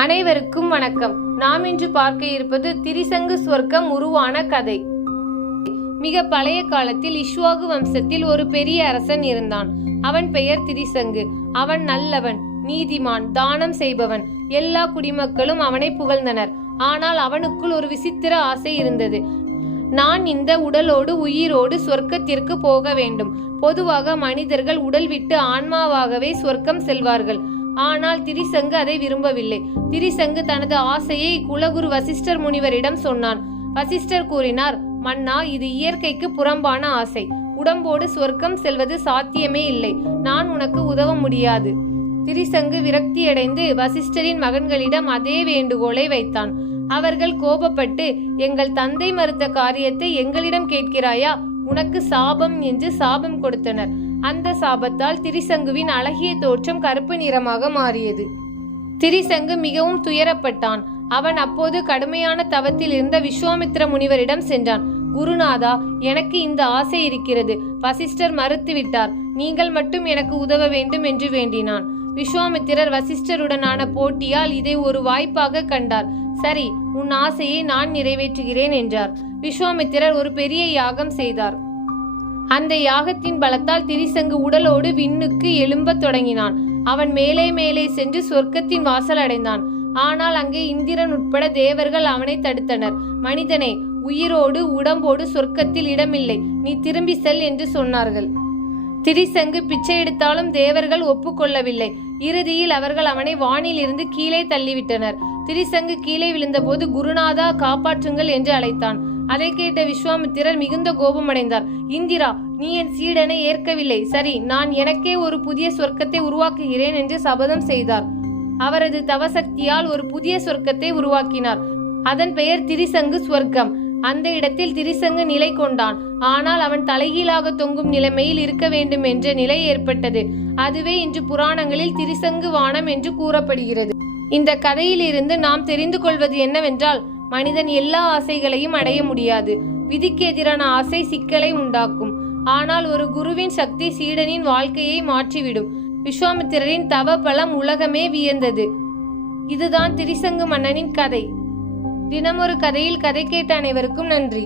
அனைவருக்கும் வணக்கம். நாம் இன்று பார்க்க இருப்பது திரிசங்கு சொர்க்கம் உருவான கதை. மிக பழைய காலத்தில் இக்ஷ்வாகு வம்சத்தில் ஒரு பெரிய அரசன் இருந்தான். அவன் பெயர் திரிசங்கு. அவன் நல்லவன், நீதிமான், தானம் செய்பவன். எல்லா குடிமக்களும் அவனை புகழ்ந்தனர். ஆனால் அவனுக்குள் ஒரு விசித்திர ஆசை இருந்தது. நான் இந்த உடலோடு உயிரோடு சொர்க்கத்திற்கு போக வேண்டும். பொதுவாக மனிதர்கள் உடல் விட்டு ஆன்மாவாகவே சொர்க்கம் செல்வார்கள். ஆனால் திரிசங்கு அதை விரும்பவில்லை. திரிசங்கு தனது ஆசையை குலகுரு வசிஷ்டர் முனிவரிடம் சொன்னான். வசிஷ்டர் கூறினார், மன்னா, இது இயற்கைக்கு புறம்பான ஆசை. உடம்போடு சொர்க்கம் செல்வது சாத்தியமே இல்லை. நான் உனக்கு உதவ முடியாது. திரிசங்கு விரக்தியடைந்து வசிஷ்டரின் மகன்களிடம் அதே வேண்டுகோளை வைத்தான். அவர்கள் கோபப்பட்டு, எங்கள் தந்தை மறுத்த காரியத்தை எங்களிடம் கேட்கிறாயா? உனக்கு சாபம் என்று சாபம் கொடுத்தனர். அந்த சாபத்தால் திரிசங்குவின் அழகிய தோற்றம் கருப்பு நிறமாக மாறியது. திரிசங்கு மிகவும் துயரப்பட்டான். அவன் அப்போது கடுமையான தவத்தில் இருந்த விஸ்வாமித்திர முனிவரிடம் சென்றான். குருநாதா, எனக்கு இந்த ஆசை இருக்கிறது. வசிஷ்டர் மறுத்துவிட்டார். நீங்கள் மட்டும் எனக்கு உதவ வேண்டும் என்று வேண்டினான். விஸ்வாமித்திரர் வசிஷ்டருடனான போட்டியால் இதை ஒரு வாய்ப்பாக கண்டார். சரி, உன் ஆசையை நான் நிறைவேற்றுகிறேன் என்றார். விஸ்வாமித்திரர் ஒரு பெரிய யாகம் செய்தார். அந்த யாகத்தின் பலத்தால் திரிசங்கு உடலோடு விண்ணுக்கு எழும்பத் தொடங்கினான். அவன் மேலே மேலே சென்று சொர்க்கத்தின் வாசல் அடைந்தான். ஆனால் அங்கே இந்திரன் உட்பட தேவர்கள் அவனை தடுத்தனர். மனிதனே, உயிரோடு உடம்போடு சொர்க்கத்தில் இடமில்லை. நீ திரும்பி செல் என்று சொன்னார்கள். திரிசங்கு பிச்சை எடுத்தாலும் தேவர்கள் ஒப்புக்கொள்ளவில்லை. இறுதியில் அவர்கள் அவனை வானில் இருந்து கீழே தள்ளிவிட்டனர். திரிசங்கு கீழே விழுந்தபோது குருநாதா, காப்பாற்றுங்கள் என்று அழைத்தான். அதை கேட்ட விஸ்வாமித்திரர் மிகுந்த கோபமடைந்தார். இந்திரா, நீ என் சீடனை ஏற்கவில்லை. சரி, நான் எனக்கே ஒரு புதிய சொர்க்கத்தை உருவாக்குகிறேன் என்று சபதம் செய்தார். அவரது தவசக்தியால் ஒரு புதிய சொர்க்கத்தை உருவாக்கினார். அதன் பெயர் திரிசங்கு சொர்க்கம். அந்த இடத்தில் திரிசங்கு நிலை கொண்டான். ஆனால் அவன் தலைகீழாக தொங்கும் நிலைமையில் இருக்க வேண்டும் என்ற நிலை ஏற்பட்டது. அதுவே இன்று புராணங்களில் திரிசங்கு வானம் என்று கூறப்படுகிறது. இந்த கதையிலிருந்து நாம் தெரிந்து கொள்வது என்னவென்றால், மனிதன் எல்லா ஆசைகளையும் அடைய முடியாது. விதிக்கு எதிரான ஆசை சிக்கலை உண்டாக்கும். ஆனால் ஒரு குருவின் சக்தி சீடனின் வாழ்க்கையை மாற்றிவிடும். விஸ்வாமித்திரரின் தவ பலம் உலகமே வியந்தது. இதுதான் திரிசங்கு மன்னனின் கதை. தினமொரு கதையில் கதை கேட்ட அனைவருக்கும் நன்றி.